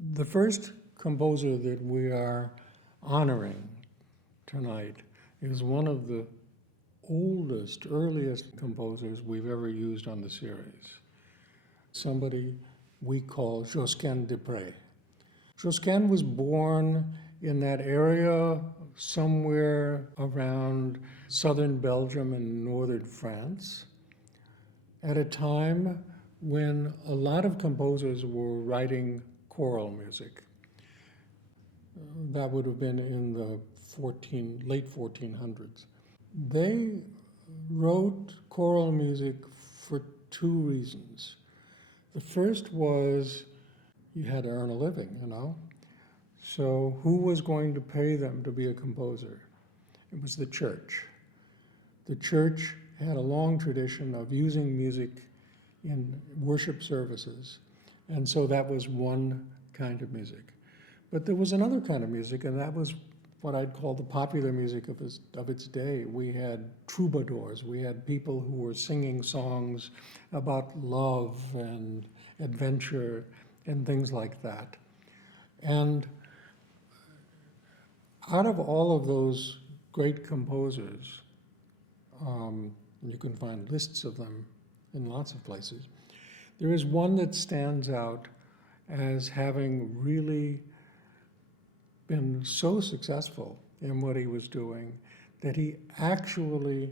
The first composer that we are honoring tonight is one of the oldest, earliest composers we've ever used on the series. Somebody we call Josquin de Prez. Josquin was born in that area somewhere around southern Belgium and northern France at a time when a lot of composers were writing choral music. That would have been in the late 1400s. They wrote choral music for two reasons. The first was you had to earn a living, So who was going to pay them to be a composer? It was the church. The church had a long tradition of using music in worship services, and so that was one kind of music. But there was another kind of music, and that was what I'd call the popular music of its day. We had troubadours. We had people who were singing songs about love and adventure and things like that. And out of all of those great composers, you can find lists of them in lots of places, there is one that stands out as having really been so successful in what he was doing that he actually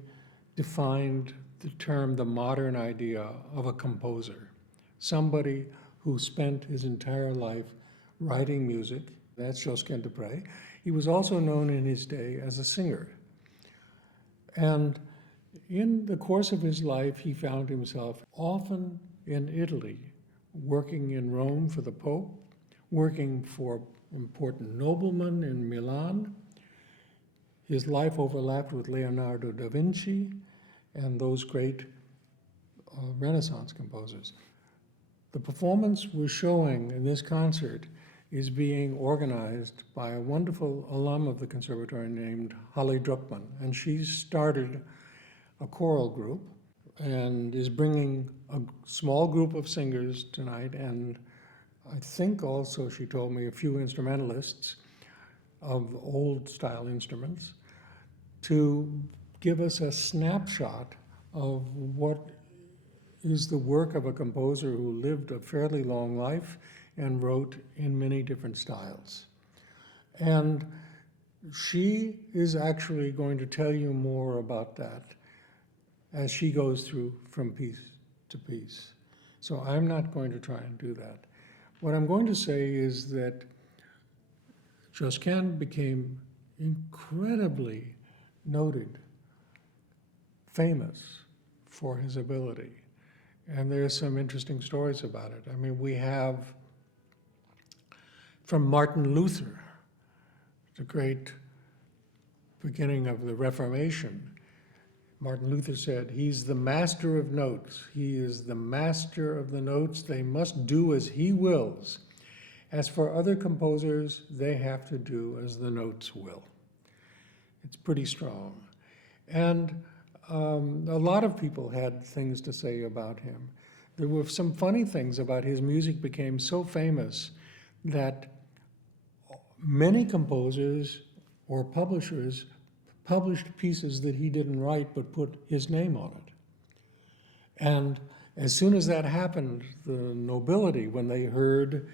defined the term, the modern idea of a composer. Somebody who spent his entire life writing music. That's Josquin de Prez. He was also known in his day as a singer. And in the course of his life, he found himself often in Italy, working in Rome for the Pope, working for important noblemen in Milan. His life overlapped with Leonardo da Vinci and those great Renaissance composers. The performance we're showing in this concert is being organized by a wonderful alum of the conservatory named Holly Druckmann, and she's started a choral group and is bringing a small group of singers tonight, and I think also, she told me, a few instrumentalists of old style instruments to give us a snapshot of what is the work of a composer who lived a fairly long life and wrote in many different styles. And she is actually going to tell you more about that as she goes through from piece to piece. So I'm not going to try and do that. What I'm going to say is that Josquin became incredibly noted, famous for his ability. And there's some interesting stories about it. I mean, we have from Martin Luther, the great beginning of the Reformation. Martin Luther said, he's the master of notes. He is the master of the notes. They must do as he wills. As for other composers, they have to do as the notes will. It's pretty strong. And a lot of people had things to say about him. There were some funny things about his music became so famous that many composers or publishers published pieces that he didn't write but put his name on it. And as soon as that happened, the nobility, when they heard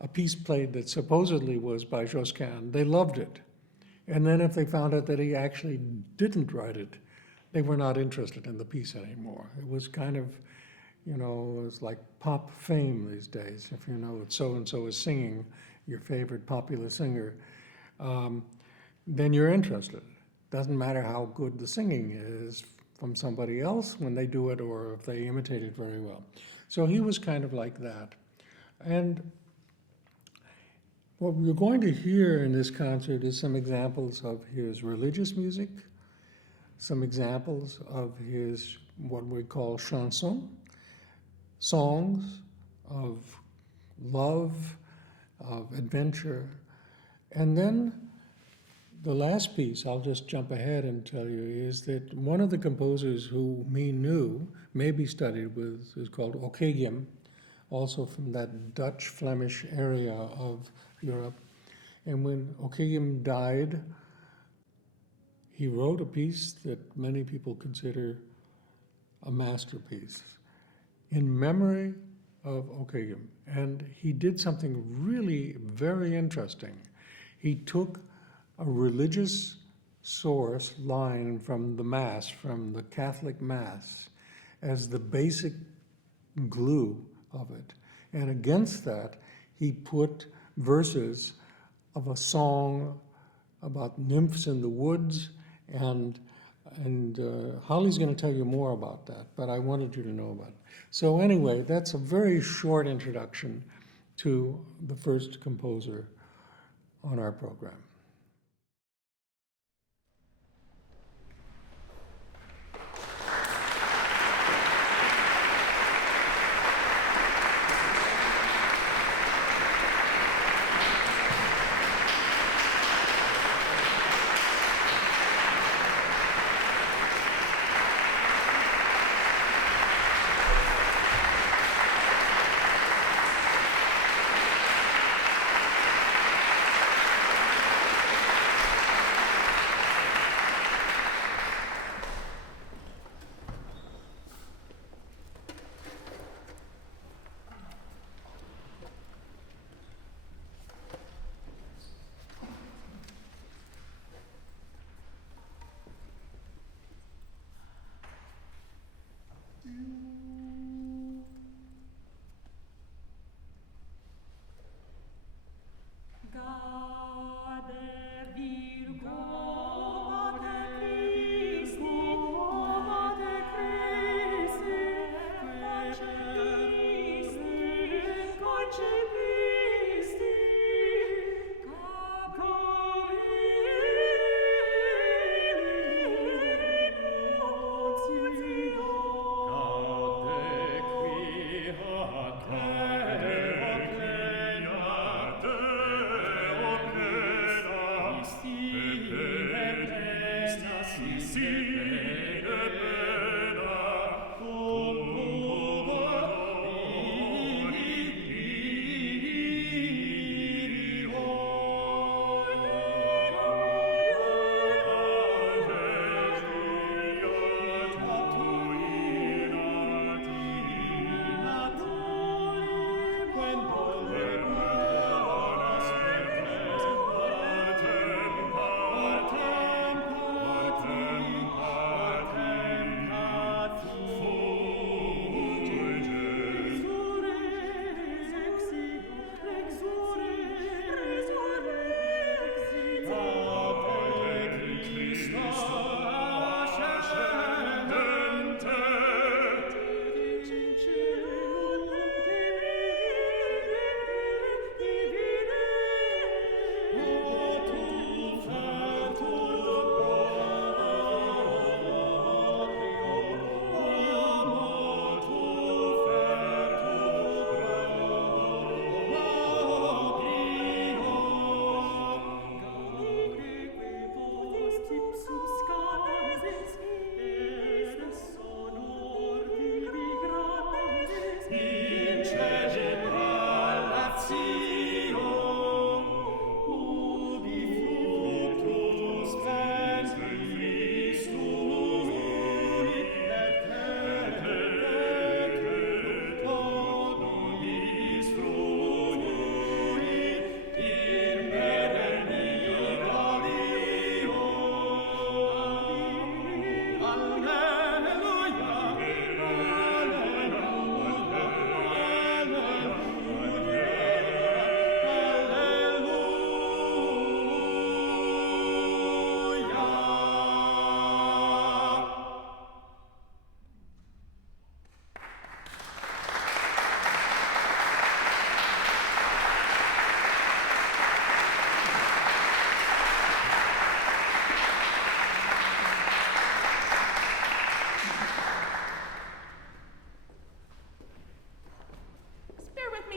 a piece played that supposedly was by Josquin, they loved it. And then if they found out that he actually didn't write it, they were not interested in the piece anymore. It was kind of, it was like pop fame these days. If you know that so-and-so is singing, your favorite popular singer, then you're interested. Doesn't matter how good the singing is from somebody else when they do it or if they imitate it very well. So he was kind of like that. And what we're going to hear in this concert is some examples of his religious music, some examples of his what we call chansons, songs of love, of adventure. And then the last piece, I'll just jump ahead and tell you, is that one of the composers who me knew, maybe studied with, is called Ogden, also from that Dutch Flemish area of Europe. And when Ogden died, he wrote a piece that many people consider a masterpiece in memory of Ogden. And he did something really very interesting. He took a religious source line from the Mass, from the Catholic Mass, as the basic glue of it. And against that, he put verses of a song about nymphs in the woods, and Holly's going to tell you more about that, but I wanted you to know about it. So anyway, that's a very short introduction to the first composer on our program.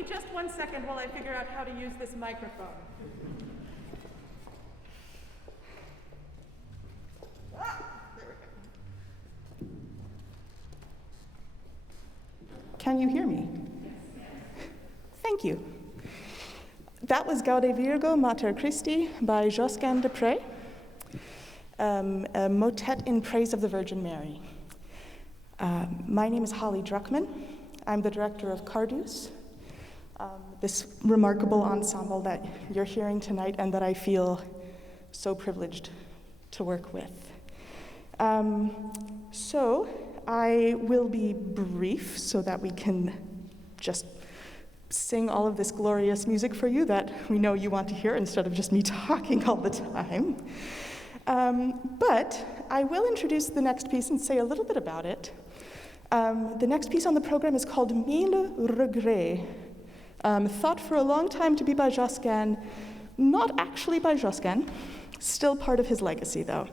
Just 1 second while I figure out how to use this microphone. There we go. Can you hear me? Thank you. That was Gaude Virgo Mater Christi by Josquin de Prez, a motet in praise of the Virgin Mary. My name is Holly Druckmann. I'm the director of Cardus, this remarkable ensemble that you're hearing tonight and that I feel so privileged to work with. So I will be brief so that we can just sing all of this glorious music for you that we know you want to hear instead of just me talking all the time. But I will introduce the next piece and say a little bit about it. The next piece on the program is called Mille Regrets, thought for a long time to be by Josquin, not actually by Josquin, still part of his legacy though.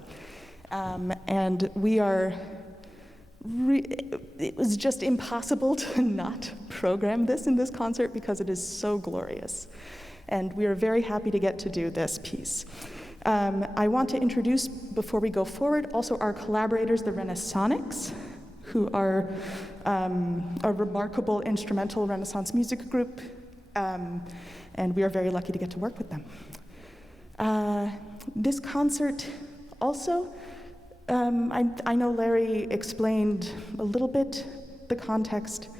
And we are, it was just impossible to not program this in this concert because it is so glorious. And we are very happy to get to do this piece. I want to introduce, before we go forward, also our collaborators, the Renaissonics, who are a remarkable instrumental Renaissance music group, and we are very lucky to get to work with them. This concert also, I know Larry explained a little bit the context.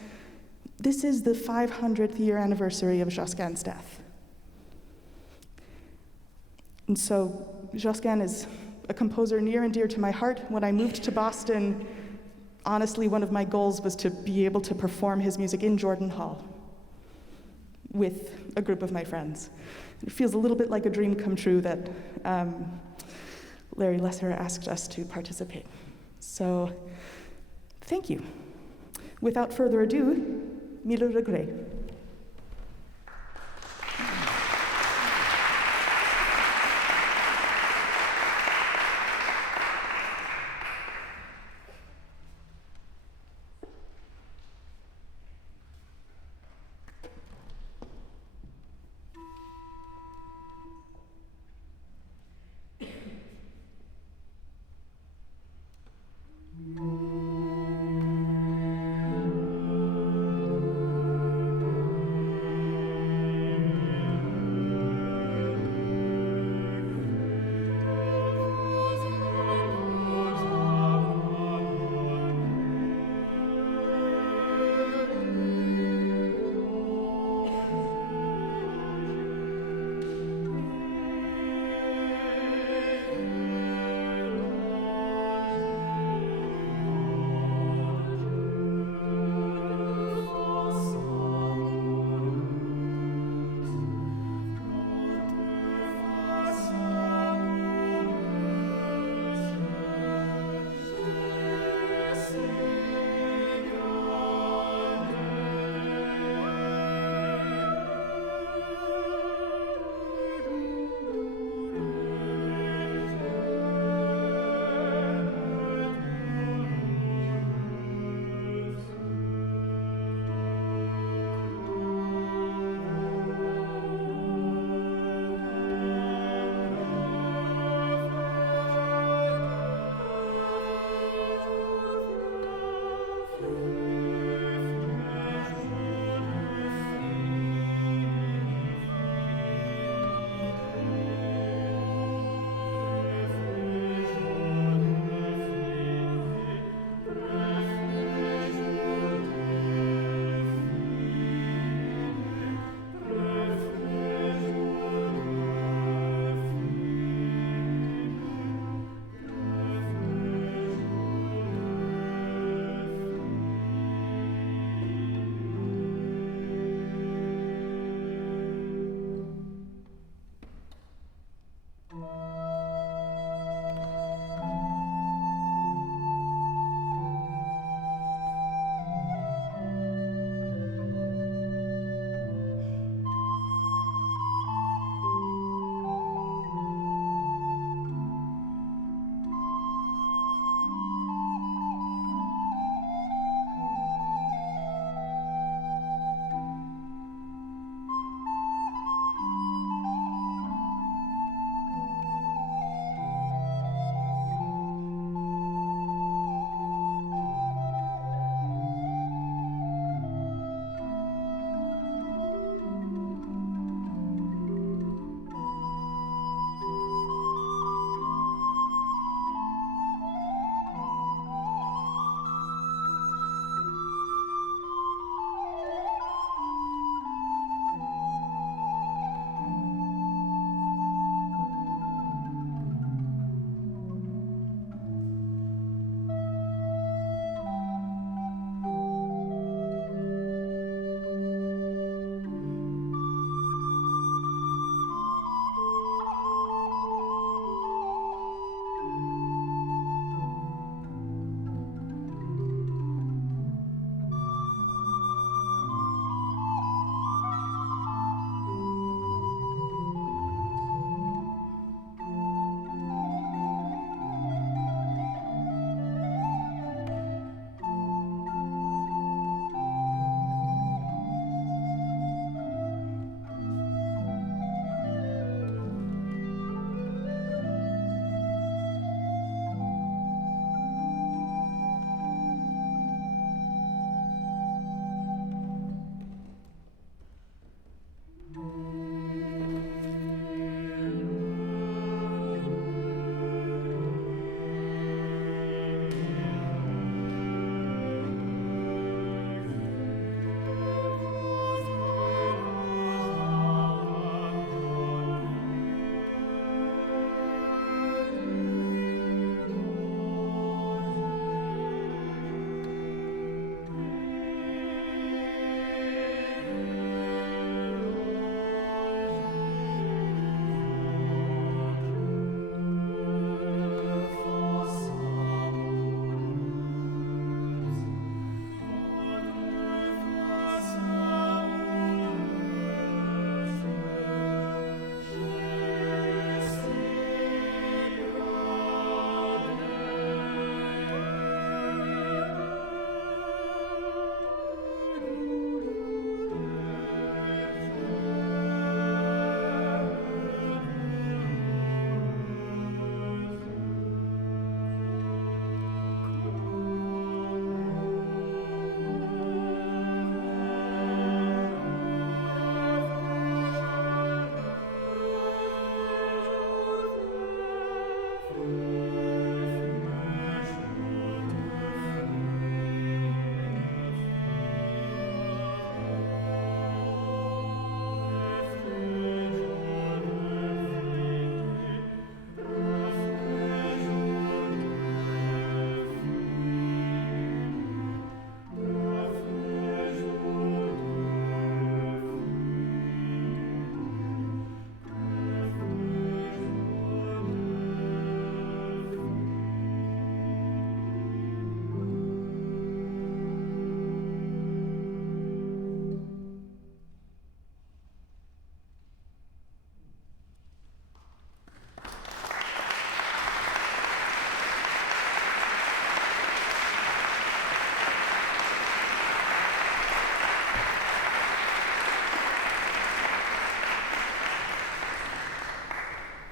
This is the 500th year anniversary of Josquin's death. And so Josquin is a composer near and dear to my heart. When I moved to Boston, honestly, one of my goals was to be able to perform his music in Jordan Hall with a group of my friends. It feels a little bit like a dream come true that Larry Lesser asked us to participate. So, thank you. Without further ado, Mille Regrets.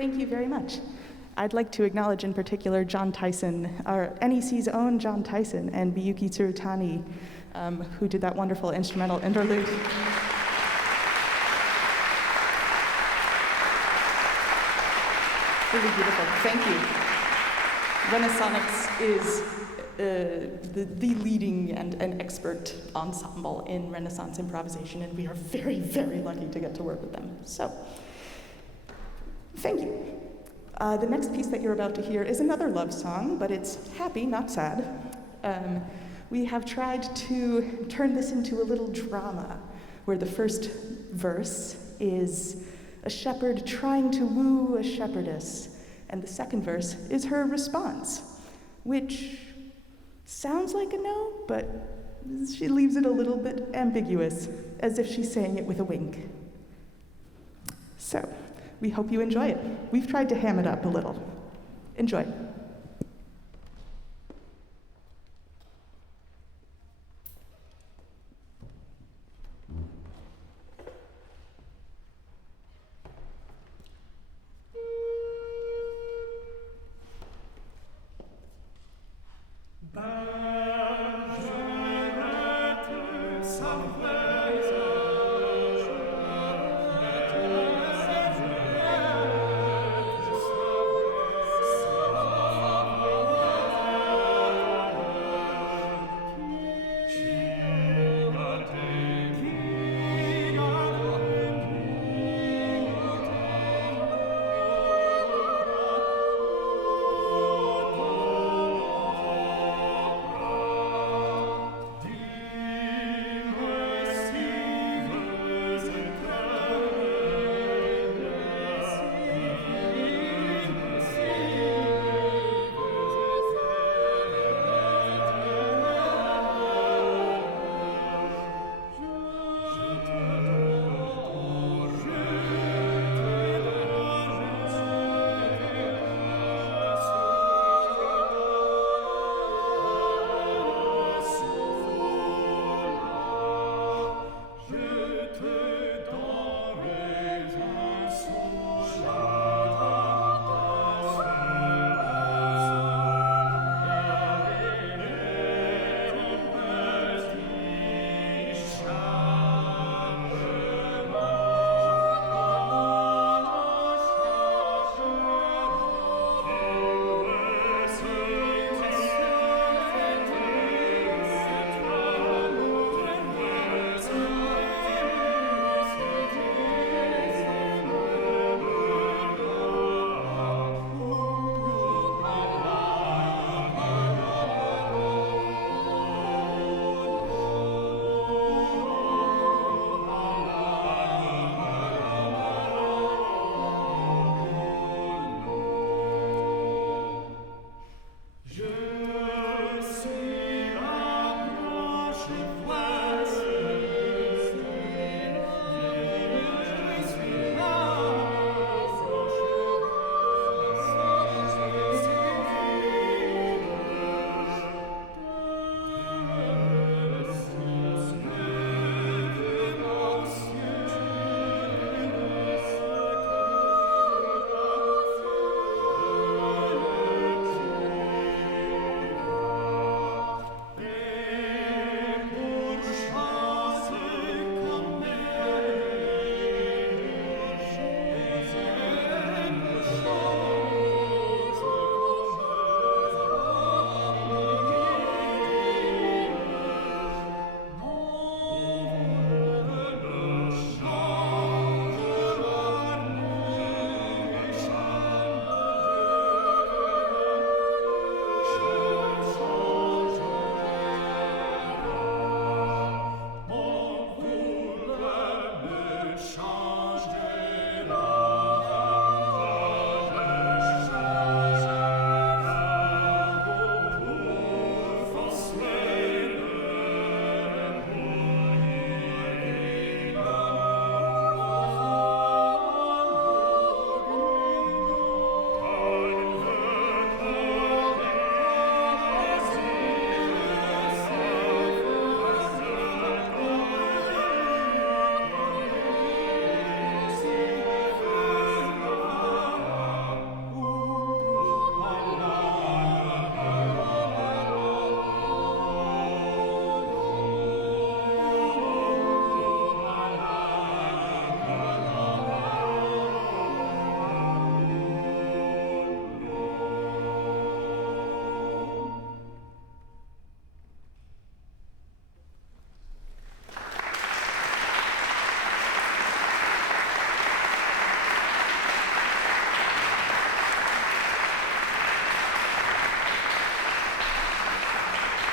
Thank you very much. I'd like to acknowledge in particular John Tyson, our NEC's own John Tyson, and Miyuki Tsurutani, who did that wonderful instrumental interlude. Really beautiful. Thank you. Renaissance is the leading and an expert ensemble in Renaissance improvisation, and we are very, very lucky to get to work with them. So, thank you. The next piece that you're about to hear is another love song, but it's happy, not sad. We have tried to turn this into a little drama, where the first verse is a shepherd trying to woo a shepherdess, and the second verse is her response, which sounds like a no, but she leaves it a little bit ambiguous, as if she's saying it with a wink. So, we hope you enjoy it. We've tried to ham it up a little. Enjoy.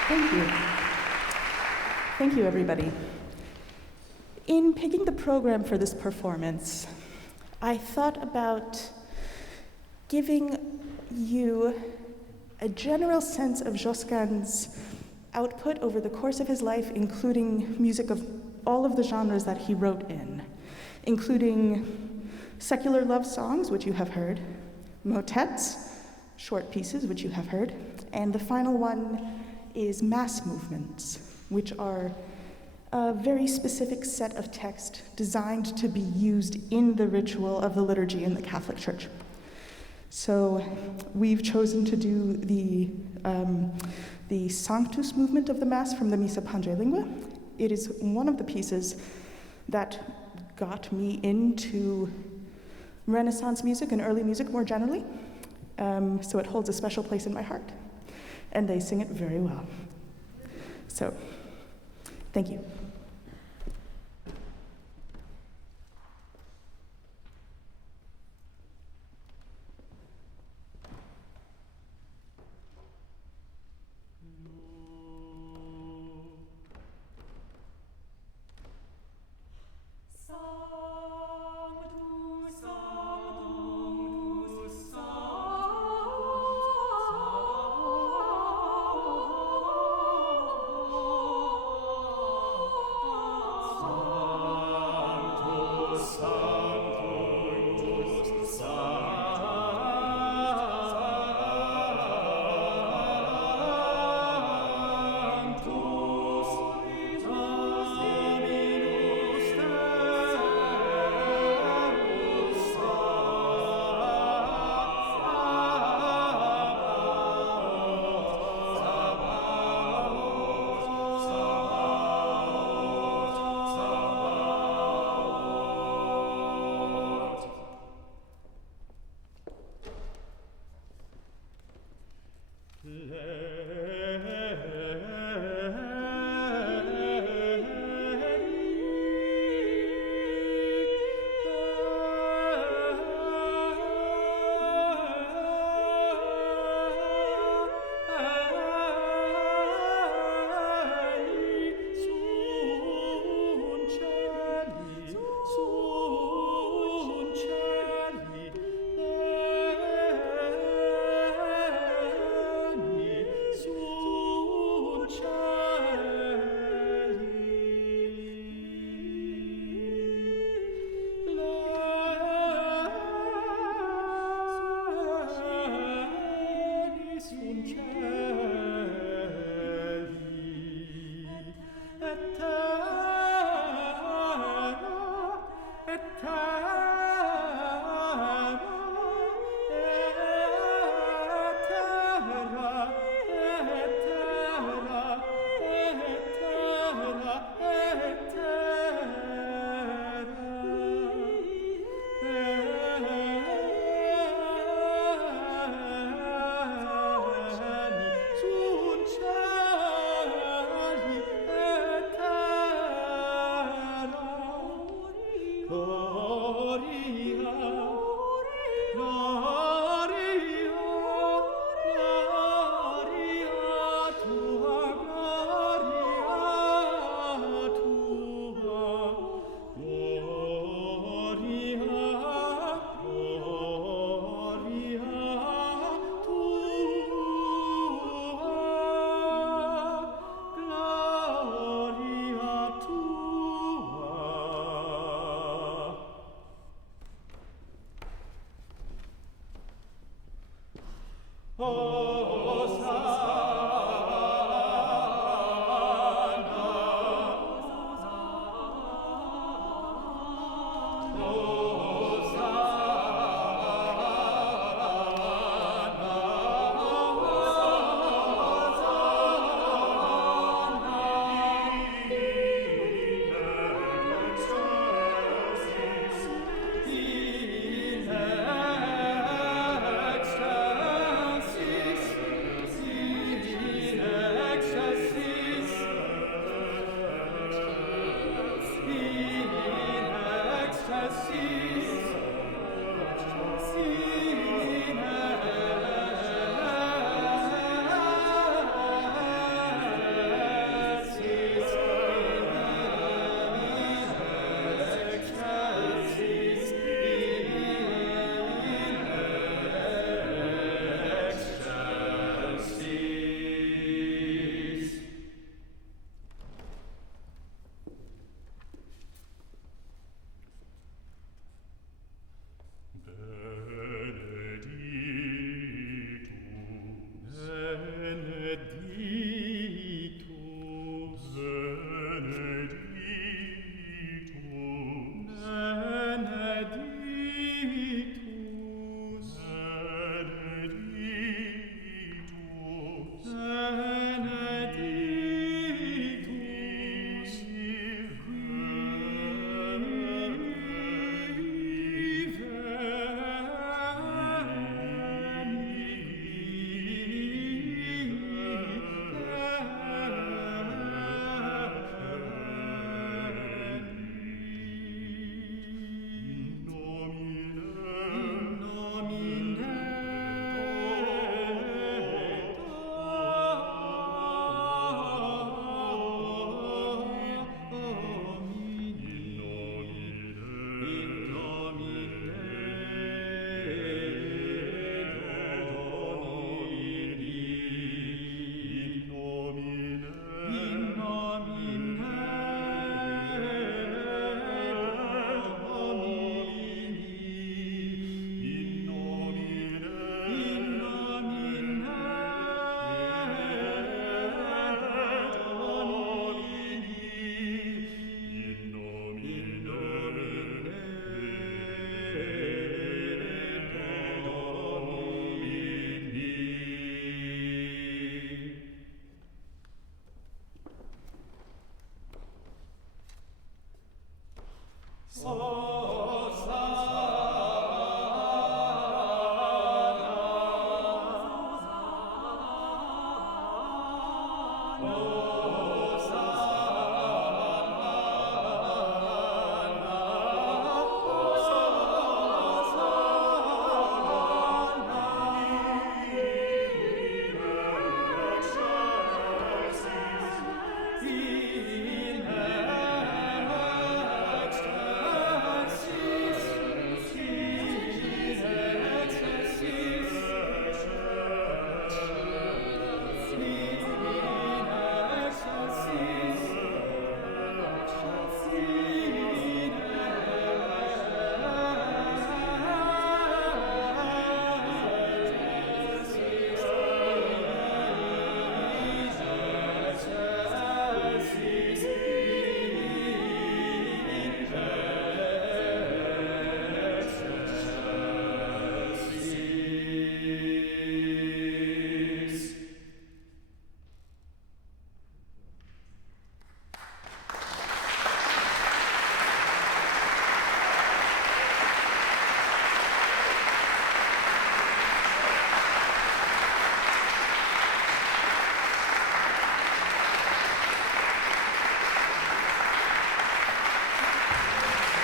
Thank you. Thank you, everybody. In picking the program for this performance, I thought about giving you a general sense of Josquin's output over the course of his life, including music of all of the genres that he wrote in, including secular love songs, which you have heard, motets, short pieces, which you have heard, and the final one is mass movements, which are a very specific set of text designed to be used in the ritual of the liturgy in the Catholic Church. So we've chosen to do the Sanctus movement of the Mass from the Missa Pange Lingua. It is one of the pieces that got me into Renaissance music and early music more generally. So it holds a special place in my heart, and they sing it very well. So, thank you.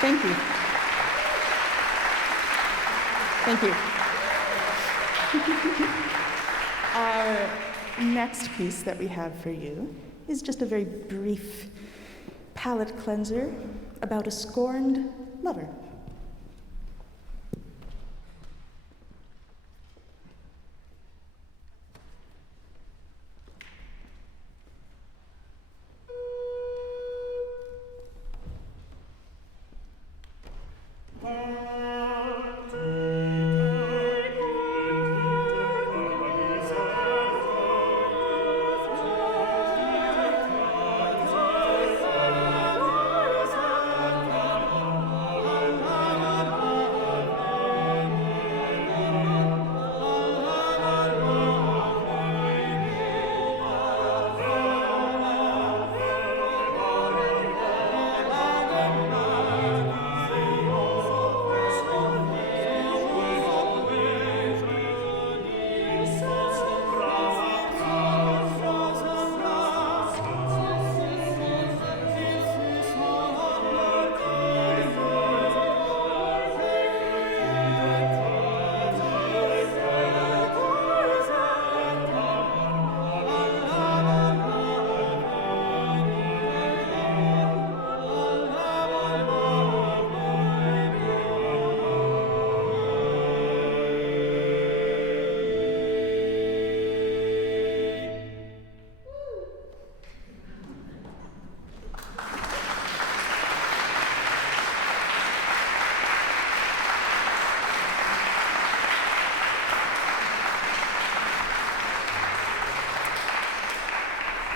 Thank you. Thank you. Our next piece that we have for you is just a very brief palate cleanser about a scorned lover.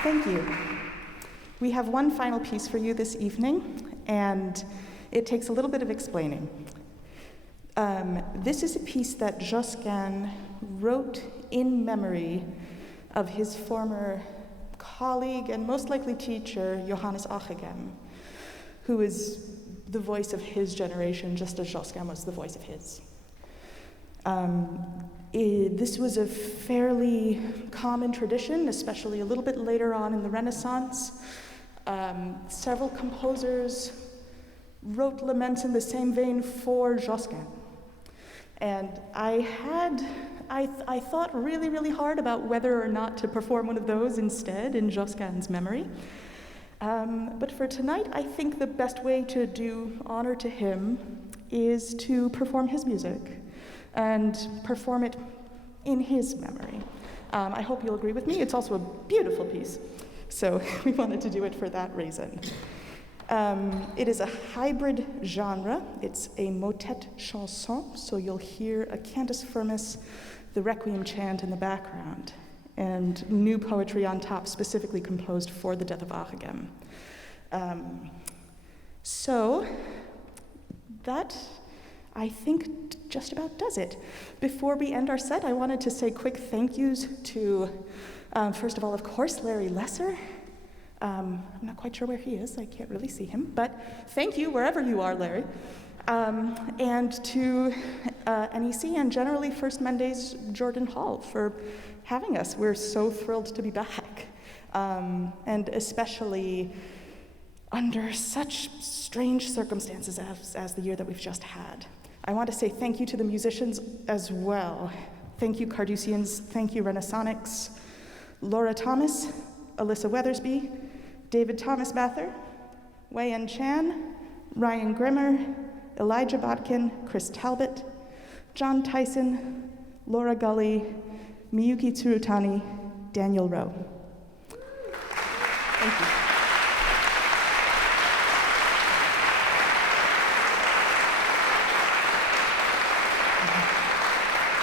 Thank you. We have one final piece for you this evening, and it takes a little bit of explaining. This is a piece that Josquin wrote in memory of his former colleague and most likely teacher, Johannes Ogden, who is the voice of his generation, just as Josquin was the voice of his. This was a fairly common tradition, especially a little bit later on in the Renaissance. Several composers wrote laments in the same vein for Josquin. And I thought really, really hard about whether or not to perform one of those instead in Josquin's memory. But for tonight, I think the best way to do honor to him is to perform his music and perform it in his memory. I hope you'll agree with me. It's also a beautiful piece, so we wanted to do it for that reason. It is a hybrid genre. It's a motet chanson, so you'll hear a cantus firmus, the requiem chant in the background, and new poetry on top specifically composed for the death of Ogden. So that, I think, just about does it. Before we end our set, I wanted to say quick thank yous to, first of all, of course, Larry Lesser. I'm not quite sure where he is. I can't really see him, but thank you wherever you are, Larry. And to NEC and generally First Monday's Jordan Hall for having us. We're so thrilled to be back, and especially under such strange circumstances as the year that we've just had. I want to say thank you to the musicians as well. Thank you, Cardusians. Thank you, Renaissonics. Laura Thomas, Alyssa Weathersby, David Thomas Bather, Wei-En Chan, Ryan Grimmer, Elijah Botkin, Chris Talbot, John Tyson, Laura Gully, Miyuki Tsurutani, Daniel Rowe. Thank you.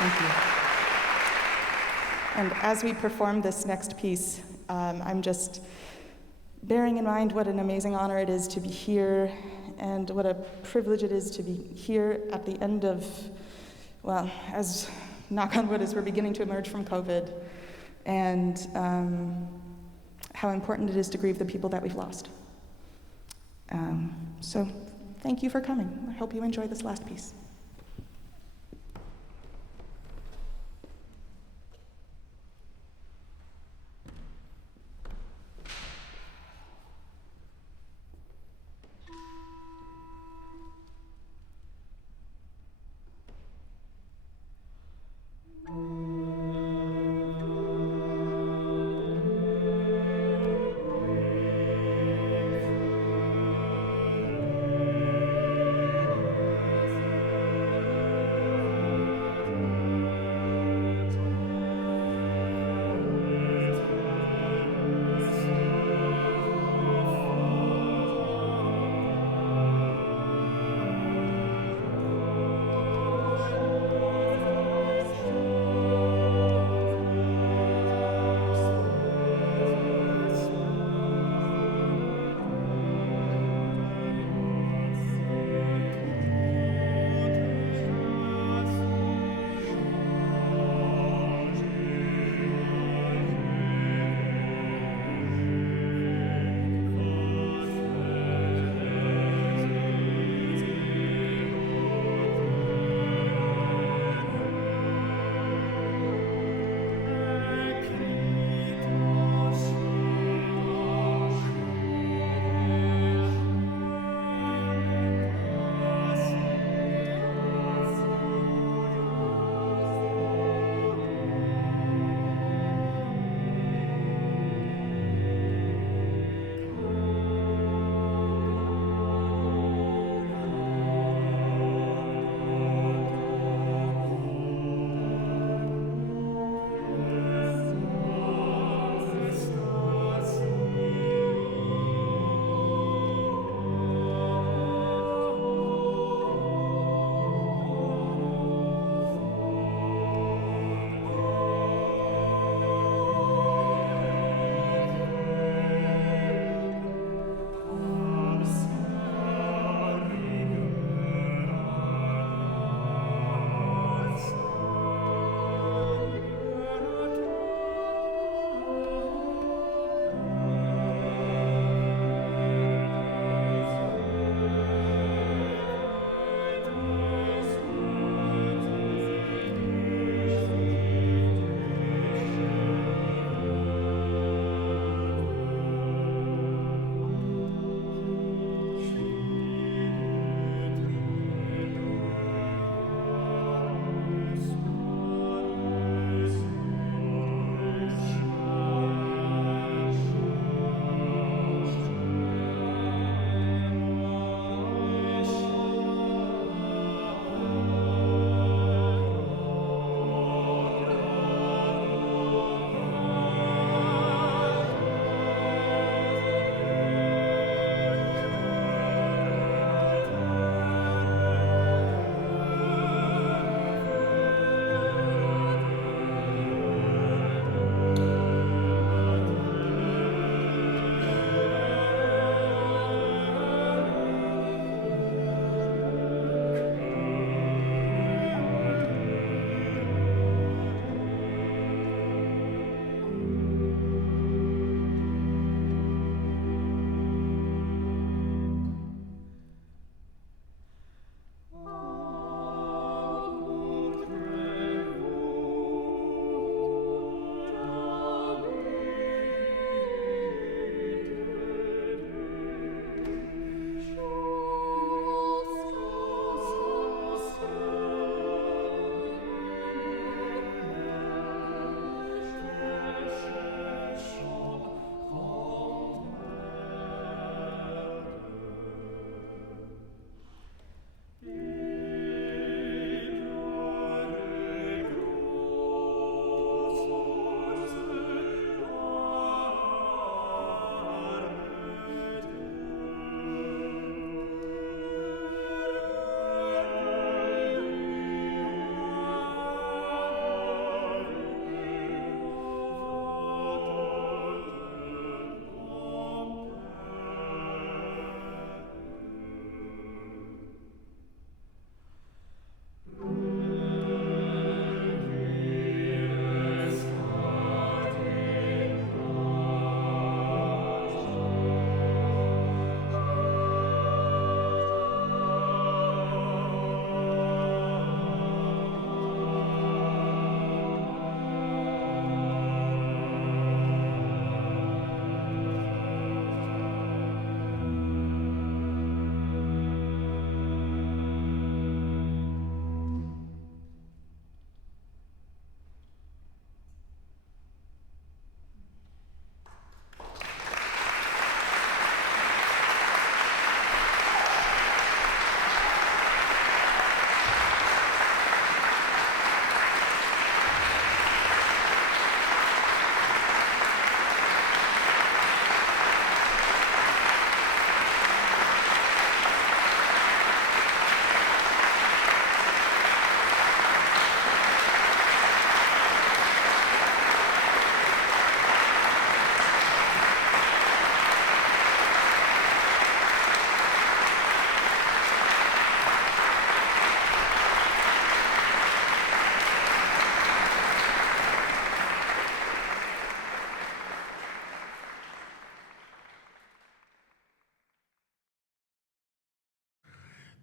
Thank you. And as we perform this next piece, I'm just bearing in mind what an amazing honor it is to be here and what a privilege it is to be here at the end of, well, as knock on wood, as we're beginning to emerge from COVID, and how important it is to grieve the people that we've lost. So thank you for coming. I hope you enjoy this last piece.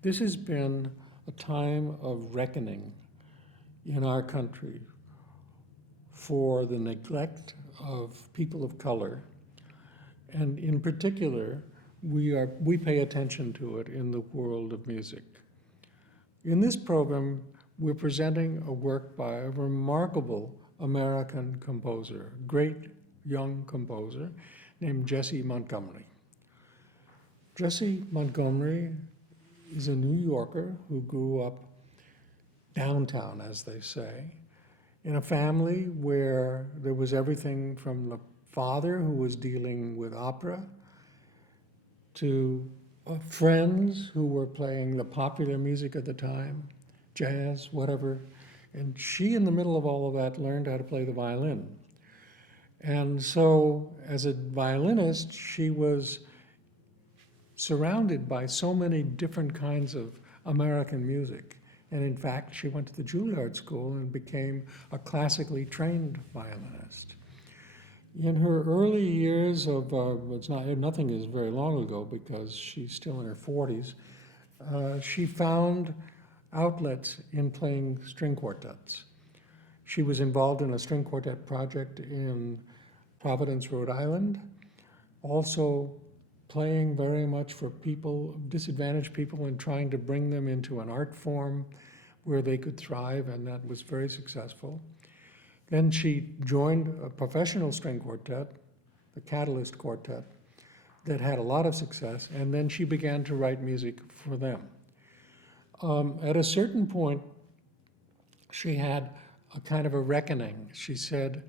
This has been a time of reckoning in our country for the neglect of people of color. And in particular, we pay attention to it in the world of music. In this program, we're presenting a work by a remarkable American composer, great young composer named Jessie Montgomery. Jessie Montgomery is a New Yorker who grew up downtown, as they say, in a family where there was everything from the father who was dealing with opera to friends who were playing the popular music at the time, jazz, whatever. And she, in the middle of all of that, learned how to play the violin. And so, as a violinist, she was surrounded by so many different kinds of American music. And in fact, she went to the Juilliard School and became a classically trained violinist. In her early years of, nothing is very long ago because she's still in her 40s, she found outlets in playing string quartets. She was involved in a string quartet project in Providence, Rhode Island, also playing very much for people, disadvantaged people, and trying to bring them into an art form where they could thrive, and that was very successful. Then she joined a professional string quartet, the Catalyst Quartet, that had a lot of success, and then she began to write music for them. At a certain point, she had a kind of a reckoning. She said,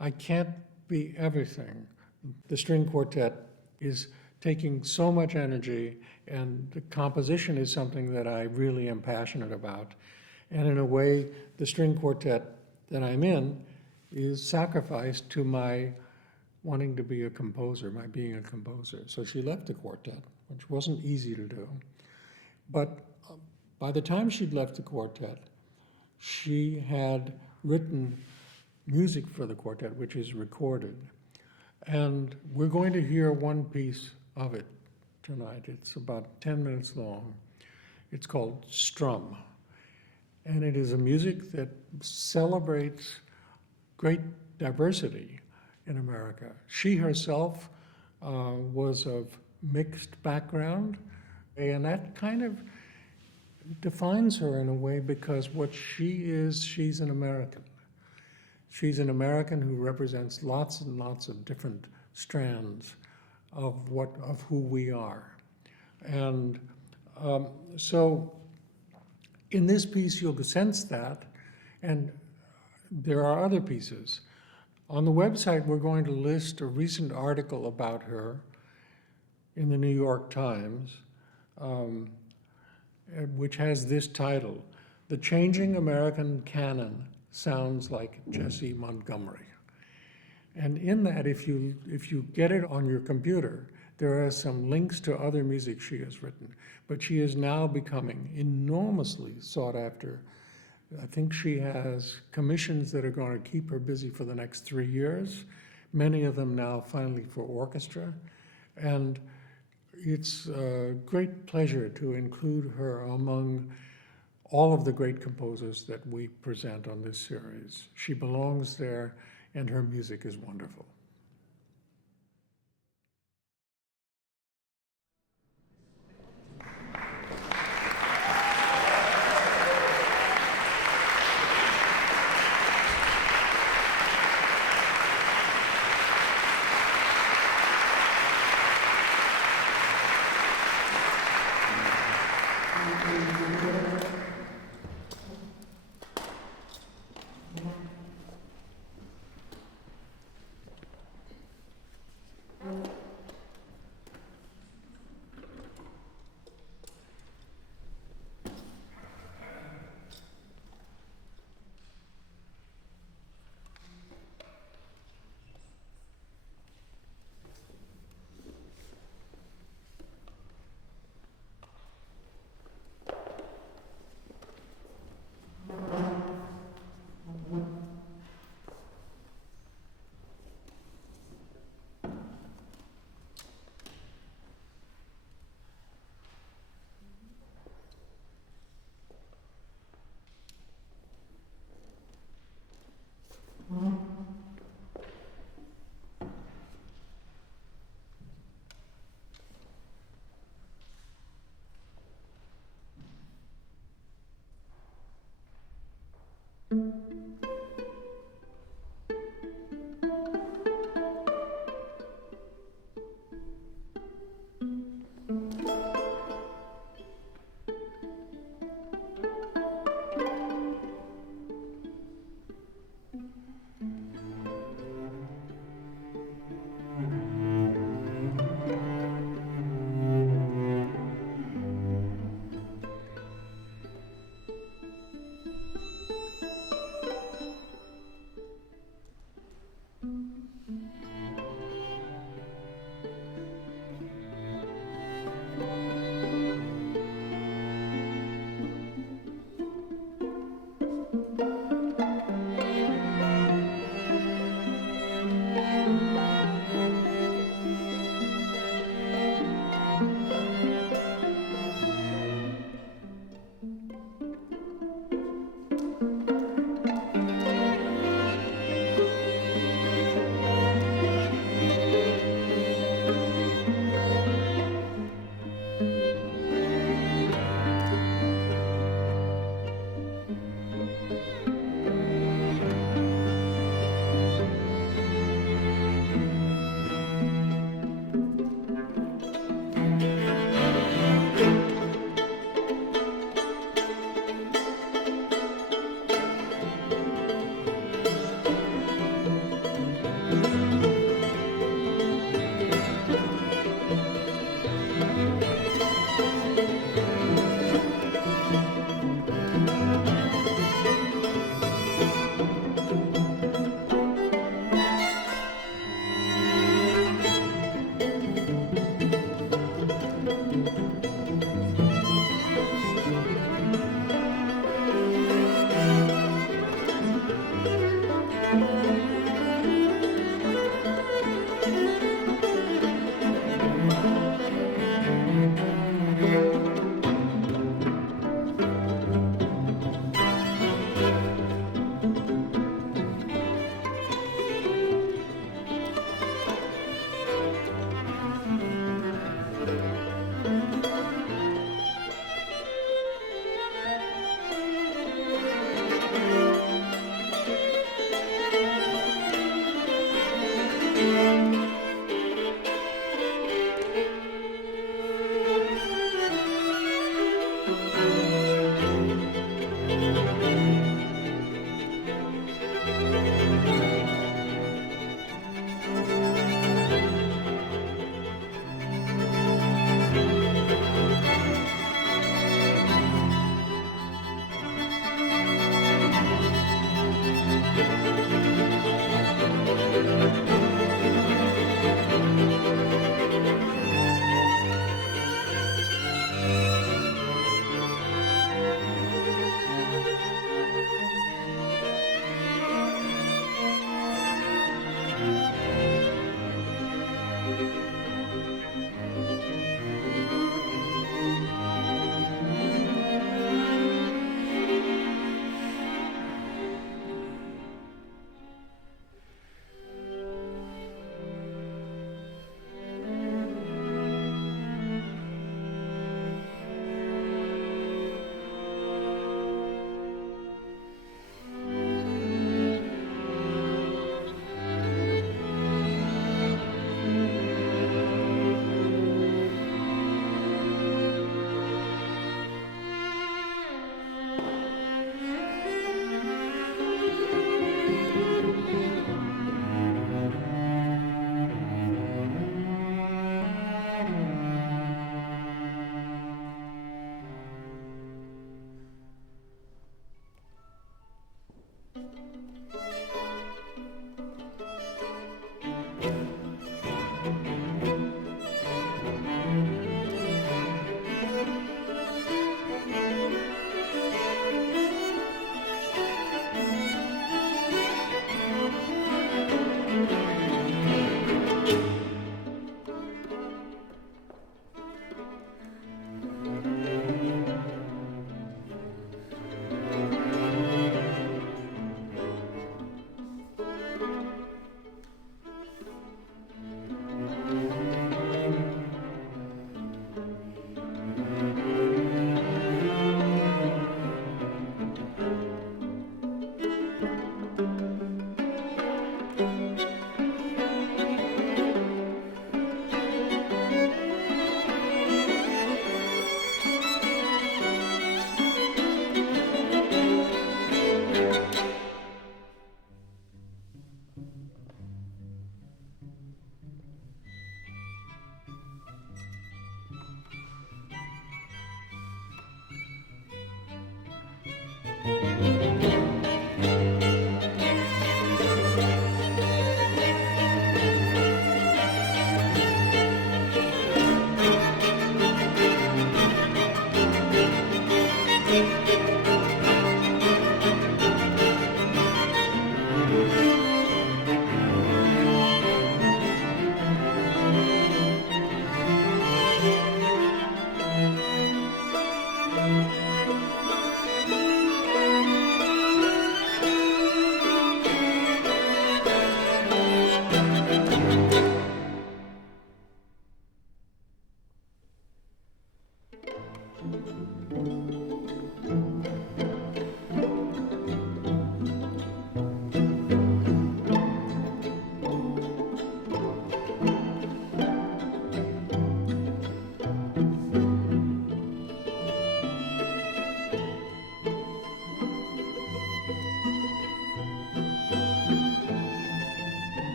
I can't be everything. The string quartet is taking so much energy, and the composition is something that I really am passionate about. And in a way, the string quartet that I'm in is sacrificed to my wanting to be a composer, my being a composer. So she left the quartet, which wasn't easy to do. But by the time she'd left the quartet, she had written music for the quartet, which is recorded. And we're going to hear one piece of it tonight. It's about 10 minutes long. It's called Strum. And it is a music that celebrates great diversity in America. She herself was of mixed background, and that kind of defines her in a way, because what she is, she's an American. She's an American who represents lots and lots of different strands of who we are. And so in this piece, you'll sense that, and there are other pieces. On the website, we're going to list a recent article about her in the New York Times, which has this title: "The Changing American Canon Sounds Like Jessie Montgomery." And in that, if you get it on your computer, there are some links to other music she has written. But she is now becoming enormously sought after. I think she has commissions that are going to keep her busy for the next 3 years, many of them now finally for orchestra. And it's a great pleasure to include her among all of the great composers that we present on this series. She belongs there, and her music is wonderful.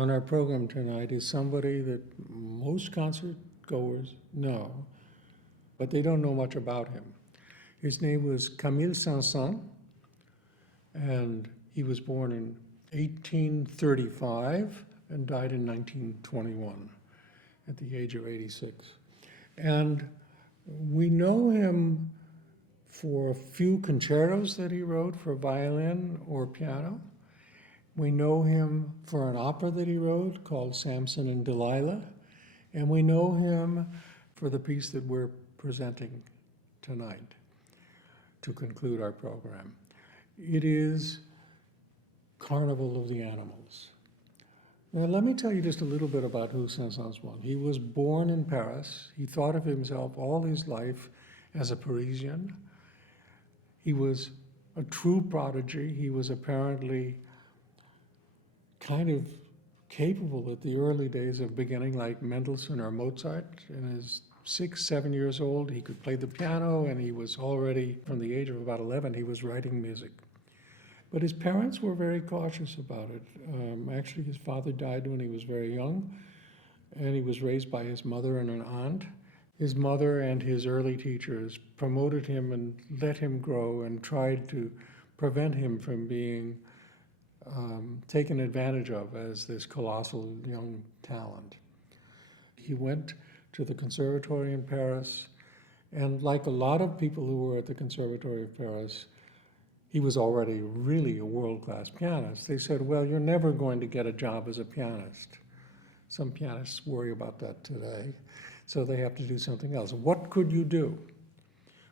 on our program tonight is somebody that most concert goers know, but they don't know much about him. His name was Camille Saint-Saëns, and he was born in 1835 and died in 1921 at the age of 86. And we know him for a few concertos that he wrote for violin or piano. We know him for an opera that he wrote called Samson and Delilah. And we know him for the piece that we're presenting tonight to conclude our program. It is Carnival of the Animals. Now, let me tell you just a little bit about who Saint-Saëns was. He was born in Paris. He thought of himself all his life as a Parisian. He was a true prodigy. He was apparently kind of capable at the early days of beginning like Mendelssohn or Mozart. In his 6, 7 years old, he could play the piano, and he was already, from the age of about 11, he was writing music. But his parents were very cautious about it. Actually, his father died when he was very young, and he was raised by his mother and an aunt. His mother and his early teachers promoted him and let him grow and tried to prevent him from being taken advantage of as this colossal young talent. He went to the Conservatory in Paris, and like a lot of people who were at the Conservatory of Paris, he was already really a world-class pianist. They said, well, you're never going to get a job as a pianist. Some pianists worry about that today, so they have to do something else. What could you do?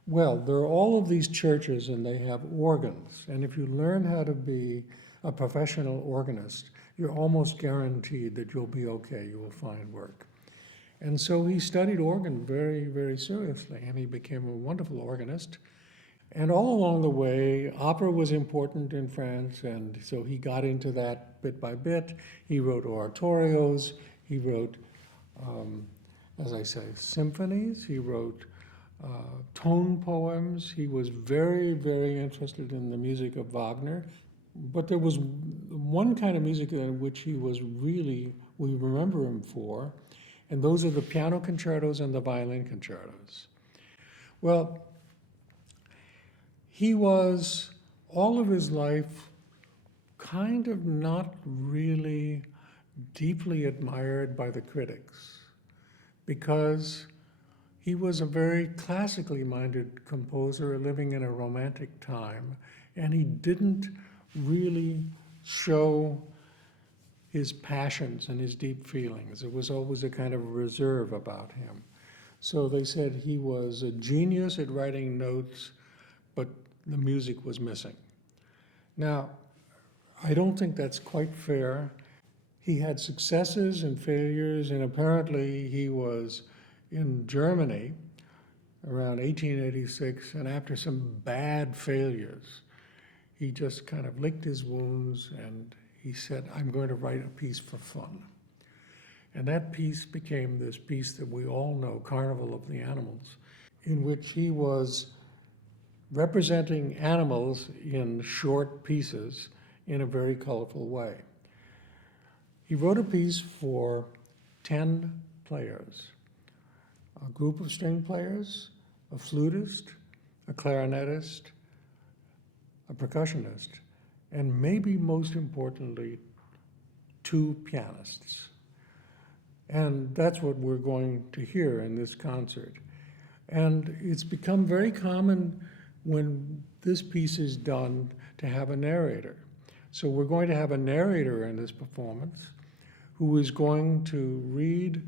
Well, there are all of these churches, and they have organs, and if you learn how to be a professional organist, you're almost guaranteed that you'll be okay, you will find work. And so he studied organ very, very seriously, and he became a wonderful organist. And all along the way, opera was important in France, and so he got into that bit by bit. He wrote oratorios, he wrote, as I say, symphonies, he wrote tone poems. He was very, very interested in the music of Wagner. But there was one kind of music in which he was really, we remember him for, and those are the piano concertos and the violin concertos. Well, he was, all of his life, kind of not really deeply admired by the critics, because he was a very classically minded composer living in a romantic time, and he didn't really show his passions and his deep feelings. It was always a kind of reserve about him. So they said he was a genius at writing notes, but the music was missing. Now, I don't think that's quite fair. He had successes and failures, and apparently he was in Germany around 1886, and after some bad failures, he just kind of licked his wounds and he said, I'm going to write a piece for fun. And that piece became this piece that we all know, Carnival of the Animals, in which he was representing animals in short pieces in a very colorful way. He wrote a piece for 10 players, a group of string players, a flutist, a clarinetist, a percussionist, and maybe most importantly, 2 pianists. And that's what we're going to hear in this concert. And it's become very common when this piece is done to have a narrator. So we're going to have a narrator in this performance who is going to read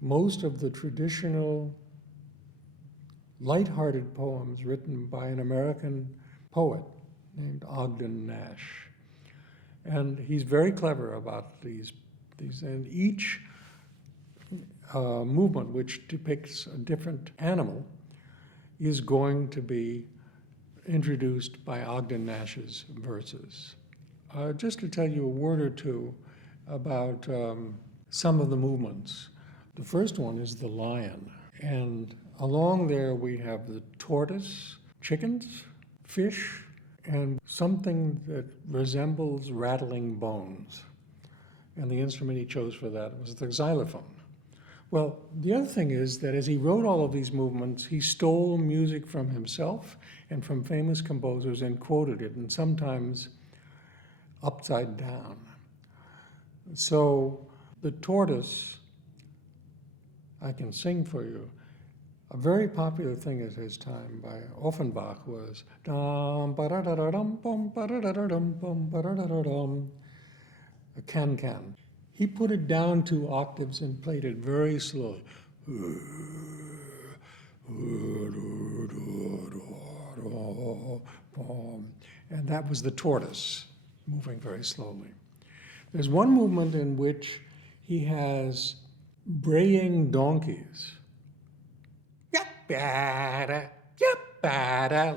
most of the traditional lighthearted poems written by an American poet named Ogden Nash. And he's very clever about these and each movement which depicts a different animal is going to be introduced by Ogden Nash's verses. Just to tell you a word or two about some of the movements. The first one is the lion, and along there we have the tortoise, chickens, fish, and something that resembles rattling bones. and the instrument he chose for that was the xylophone. Well, the other thing is that as he wrote all of these movements, he stole music from himself and from famous composers and quoted it, and sometimes upside down. So the tortoise, I can sing for you. A very popular thing at his time by Offenbach was dum ba-da-da-da-dum bum ba-da-da-da-dum bum ba-da-da-da-dum, a can-can. He put it down 2 octaves and played it very slowly. And that was the tortoise, moving very slowly. There's one movement in which he has braying donkeys.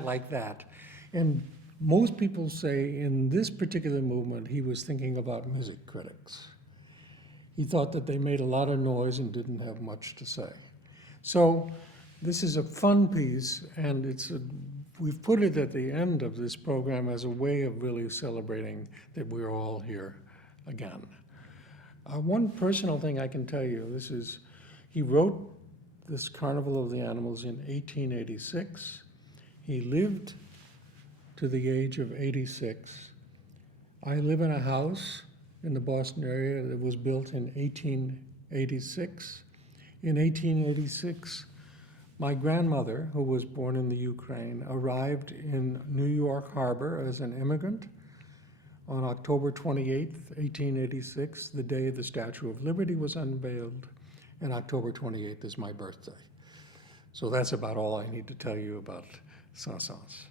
Like that. And most people say in this particular movement, he was thinking about music critics. He thought that they made a lot of noise and didn't have much to say. So this is a fun piece, and we've put it at the end of this program as a way of really celebrating that we're all here again. One personal thing I can tell you, he wrote this Carnival of the Animals in 1886. He lived to the age of 86. I live in a house in the Boston area that was built in 1886. In 1886, my grandmother, who was born in the Ukraine, arrived in New York Harbor as an immigrant on October 28th, 1886, the day the Statue of Liberty was unveiled, and October 28th is my birthday. So that's about all I need to tell you about Saint-Saëns.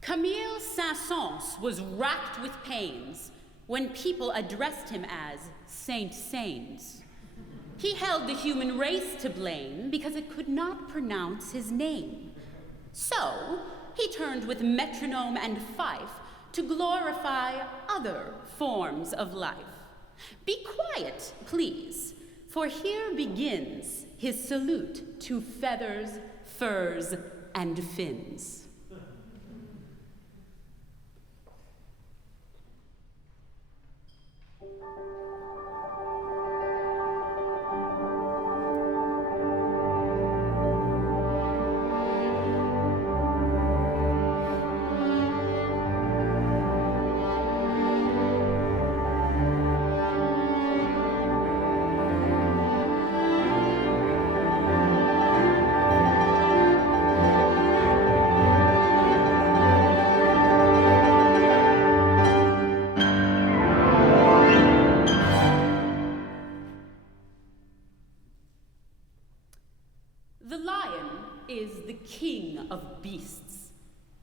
Camille Saint-Saëns was racked with pains when people addressed him as Saint-Saëns. He held the human race to blame because it could not pronounce his name. So he turned with metronome and fife to glorify other forms of life. Be quiet, please, for here begins his salute to feathers, furs, and fins.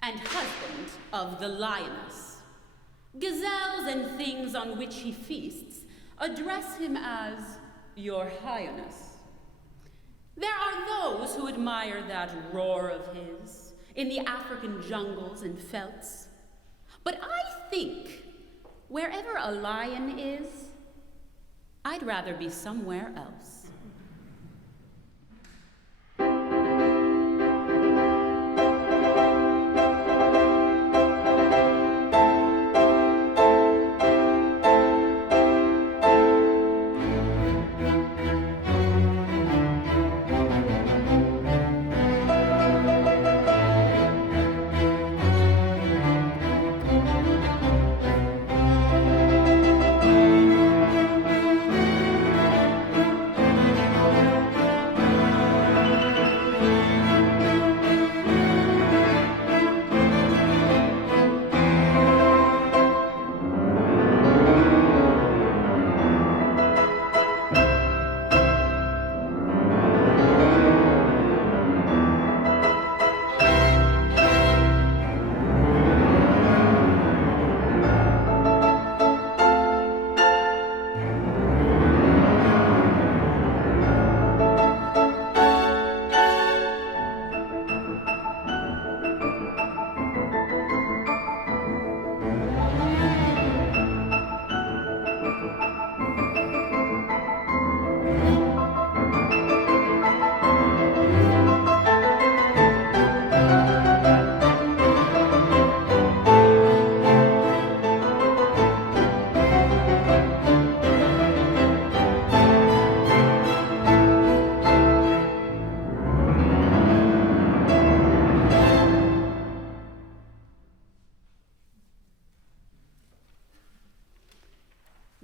And husband of the lioness. Gazelles and things on which he feasts address him as Your Highness. There are those who admire that roar of his in the African jungles and velds. But I think wherever a lion is, I'd rather be somewhere else.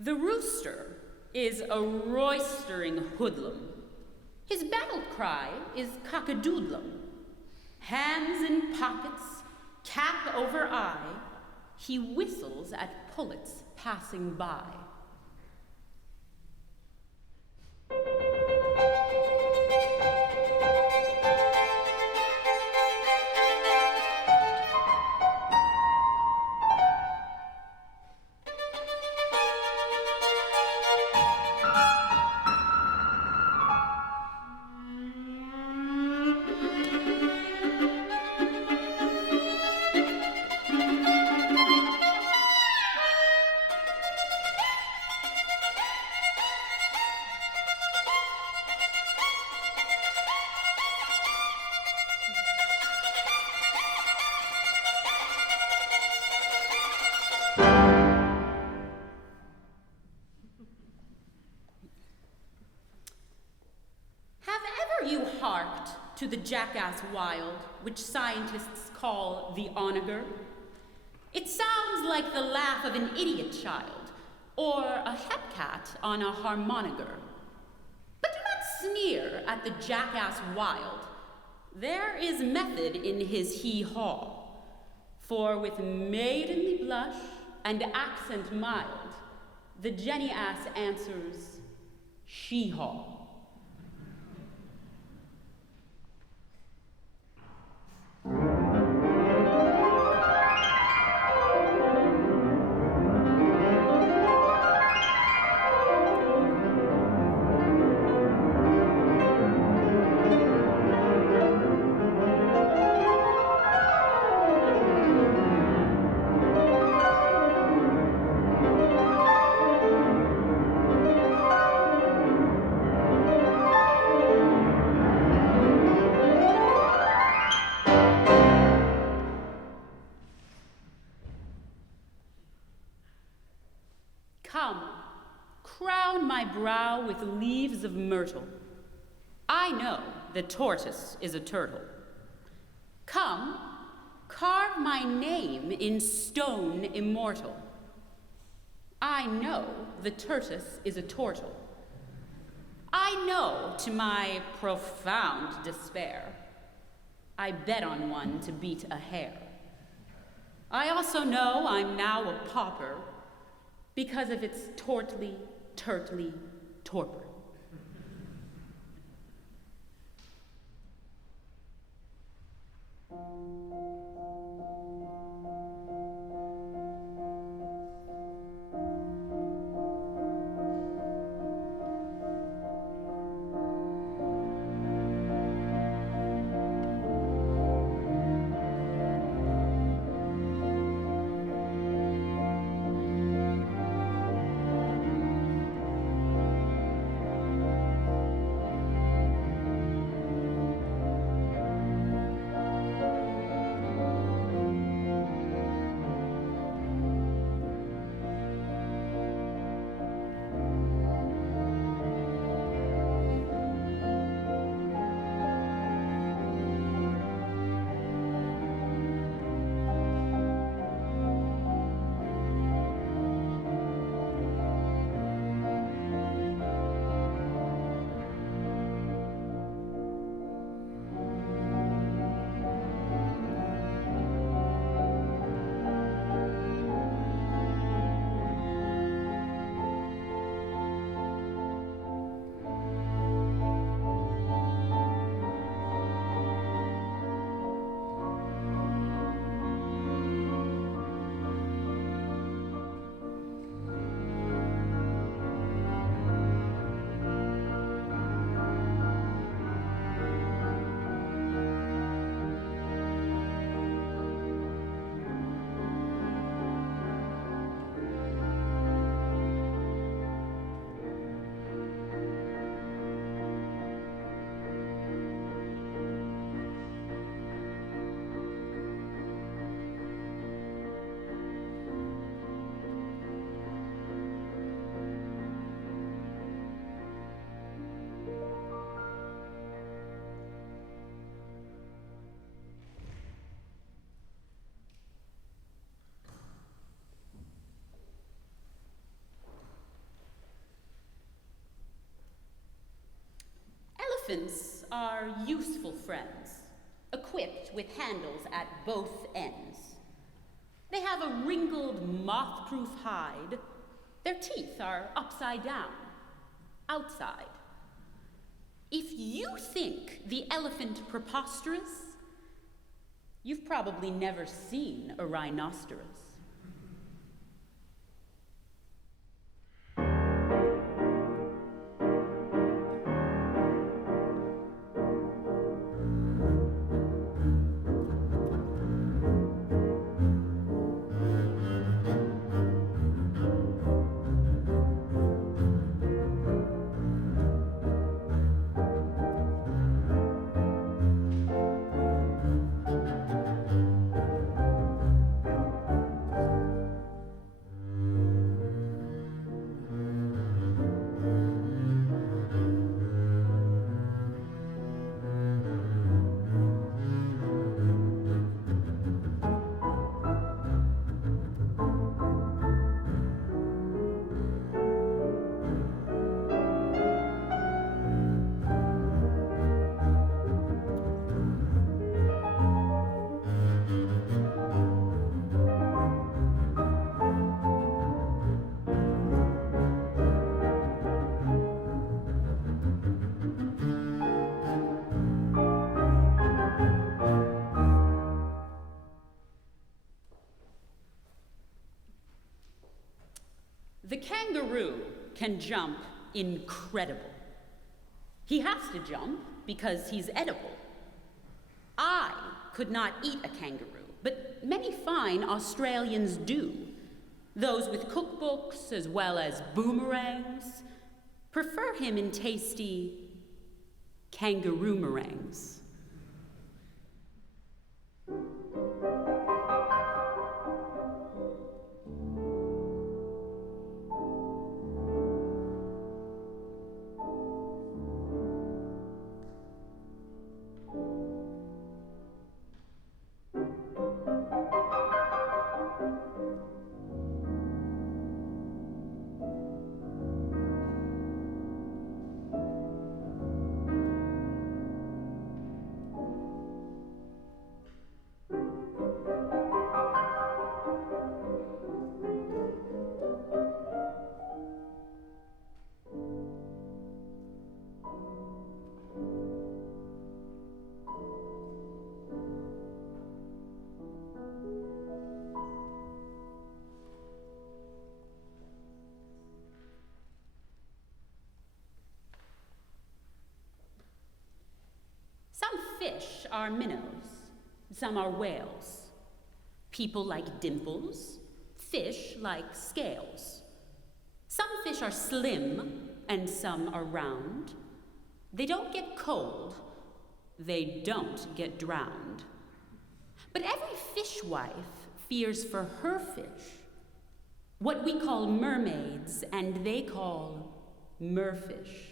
The rooster is a roistering hoodlum. His battle cry is cock-a-doodlum. Hands in pockets, cap over eye, he whistles at pullets passing by. To the jackass wild, which scientists call the onager. It sounds like the laugh of an idiot child, or a hepcat on a harmoniger. But do not sneer at the jackass wild. There is method in his hee-haw, for with maidenly blush and accent mild, the Jenny-ass answers, she-haw. Come, crown my brow with leaves of myrtle. I know the tortoise is a turtle. Come, carve my name in stone immortal. I know the tortoise is a turtle. I know, to my profound despair, I bet on one to beat a hare. I also know I'm now a pauper because of its turtly torpor. Elephants are useful friends, equipped with handles at both ends. They have a wrinkled, moth-proof hide. Their teeth are upside down, outside. If you think the elephant preposterous, you've probably never seen a rhinoceros. The kangaroo can jump incredible. He has to jump because he's edible. I could not eat a kangaroo, but many fine Australians do. Those with cookbooks as well as boomerangs prefer him in tasty kangaroo meringues. Some fish are minnows, some are whales. People like dimples, fish like scales. Some fish are slim and some are round. They don't get cold, they don't get drowned. But every fishwife fears for her fish, what we call mermaids and they call merfish.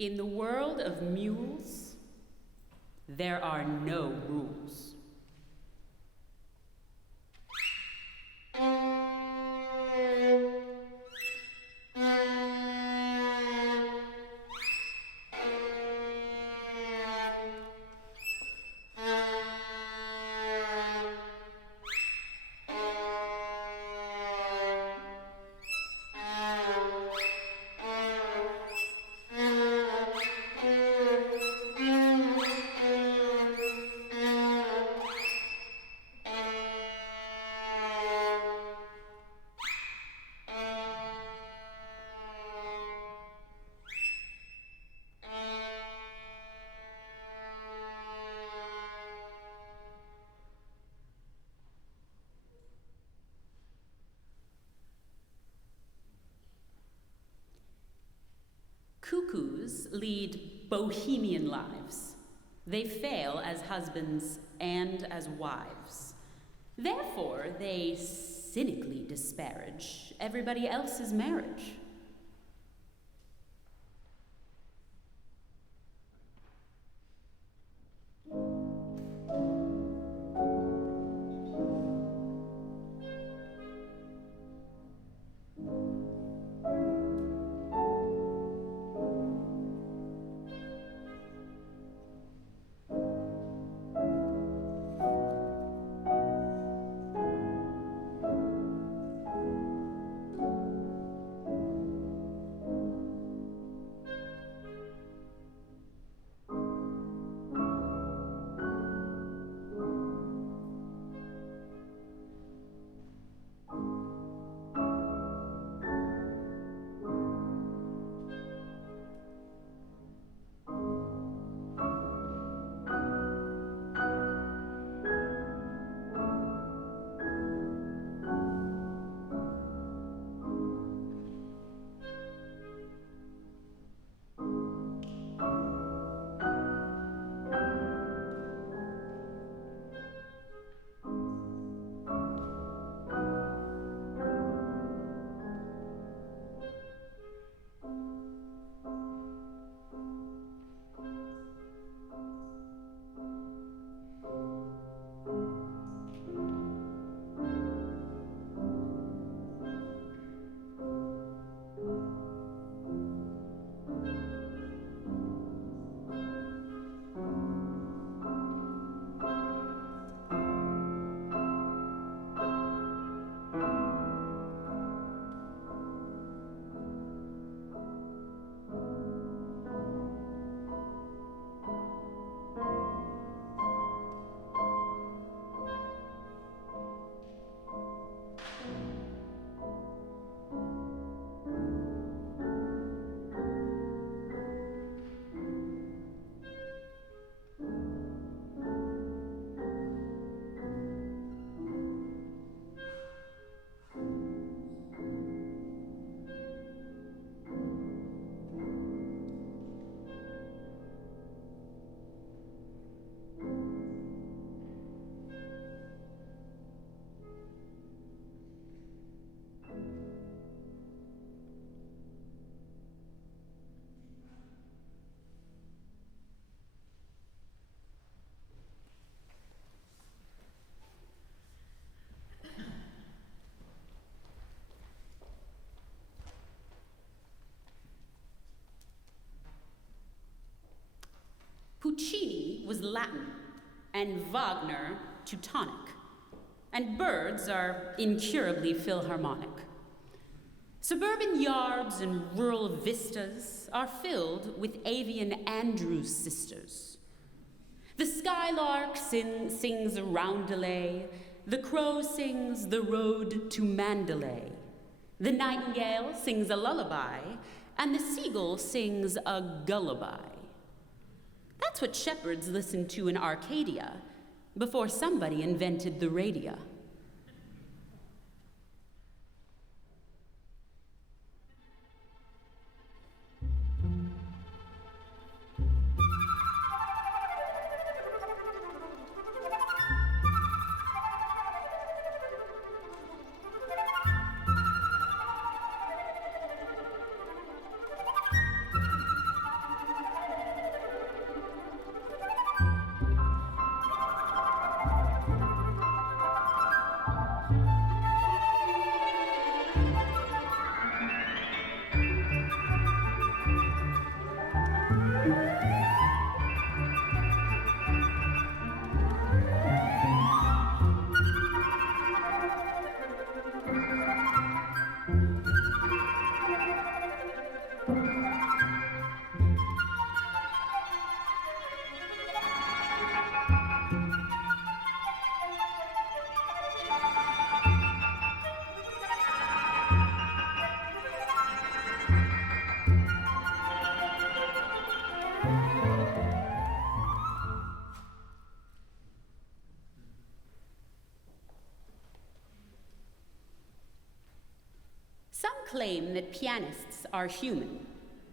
In the world of mules, there are no rules. Cuckoos lead bohemian lives. They fail as husbands and as wives. Therefore, they cynically disparage everybody else's marriage. Puccini was Latin, and Wagner Teutonic, and birds are incurably Philharmonic. Suburban yards and rural vistas are filled with avian Andrews sisters. The skylark sings a roundelay, the crow sings the road to Mandalay, The nightingale sings a lullaby, and the seagull sings a gulliby. That's what shepherds listened to in Arcadia before somebody invented the radio. Some claim that pianists are human,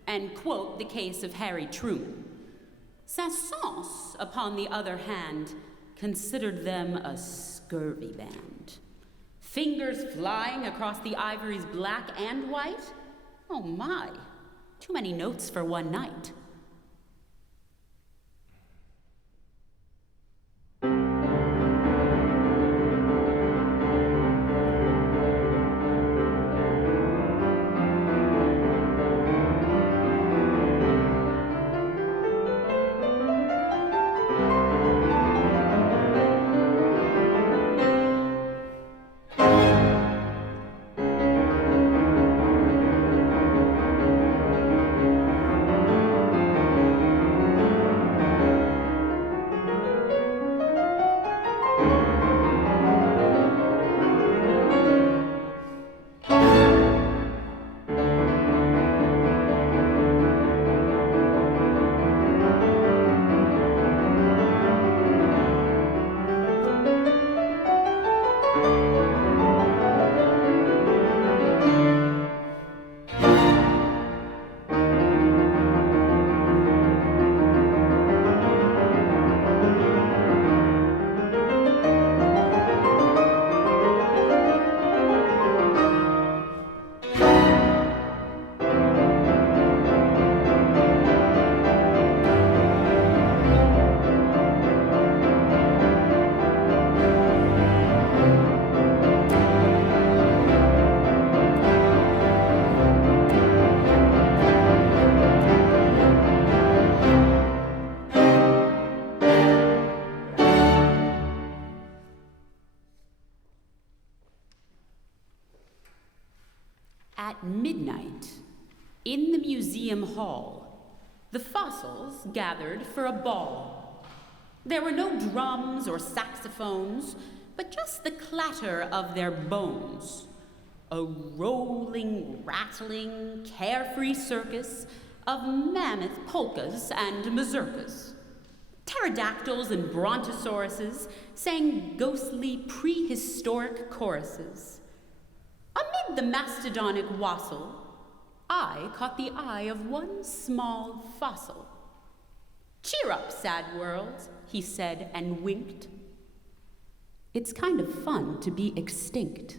and quote the case of Harry Truman. Saint-Saëns, upon the other hand, considered them a scurvy band. Fingers flying across the ivory's black and white? Oh my, too many notes for one night. At midnight, in the museum hall, the fossils gathered for a ball. There were no drums or saxophones, but just the clatter of their bones. A rolling, rattling, carefree circus of mammoth polkas and mazurkas. Pterodactyls and brontosauruses sang ghostly prehistoric choruses. Amid the mastodonic wassail, I caught the eye of one small fossil. "Cheer up, sad world," he said and winked. "It's kind of fun to be extinct."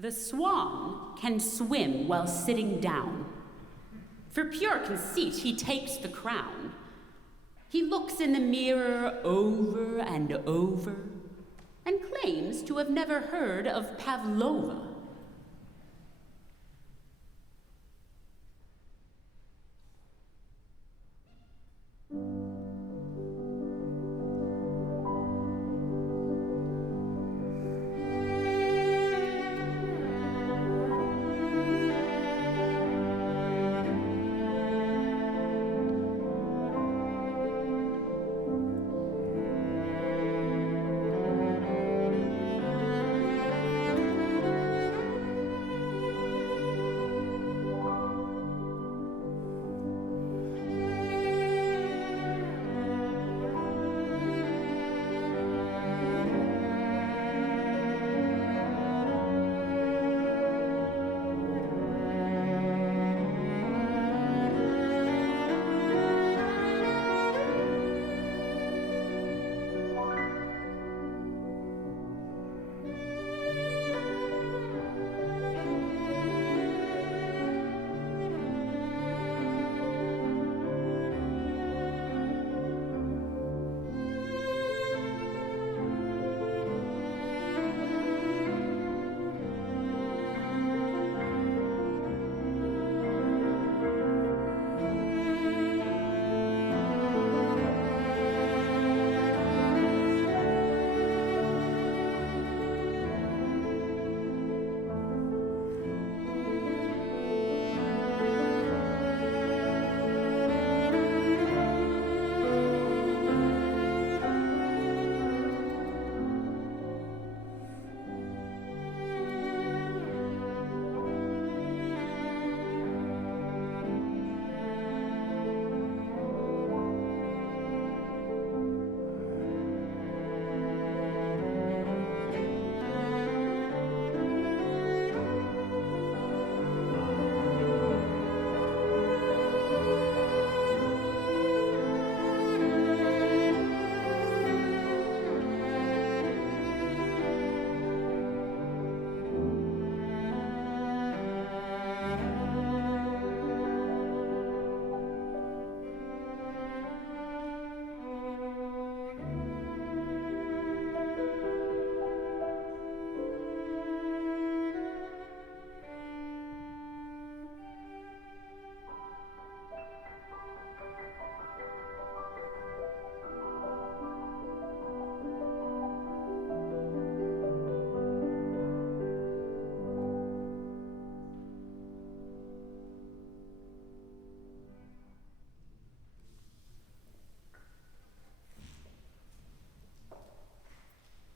The swan can swim while sitting down. For pure conceit, he takes the crown. He looks in the mirror over and over and claims to have never heard of Pavlova.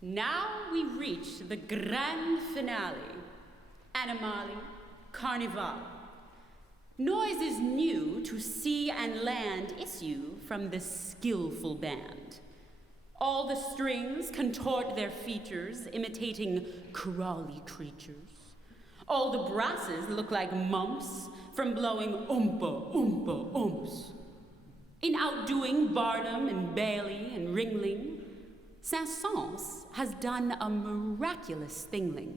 Now we reach the grand finale, Animali, Carnival. Noises new to sea and land issue from the skillful band. All the strings contort their features, imitating crawly creatures. All the brasses look like mumps from blowing oompa, oompa, oomps. In outdoing Barnum and Bailey and Ringling, Saint-Saëns has done a miraculous thingling.